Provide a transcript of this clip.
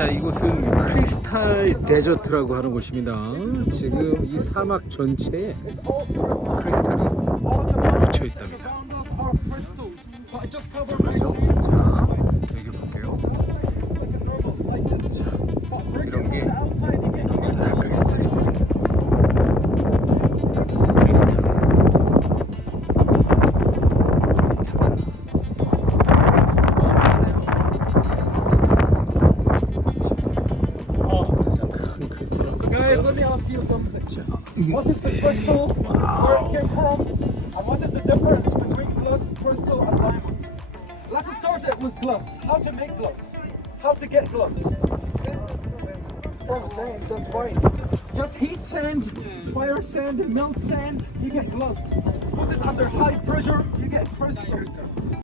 자, 이곳은 크리스탈 데저트라고 하는 곳입니다. 지금 이 사막 전체에 크리스탈이 묻혀 있답니다. 잠깐만요. 자, 여기 볼게요. 자, 이런 게 다 크리스탈입니다. 크리스탈. Guys, let me ask you something. What is the crystal, where it came from, and what is the difference between glass, crystal, and diamond? Let's start it with glass. How to make glass? How to get glass? From sand, that's right. Just heat sand, fire sand, melt sand, you get glass. Put it under high pressure, you get crystal.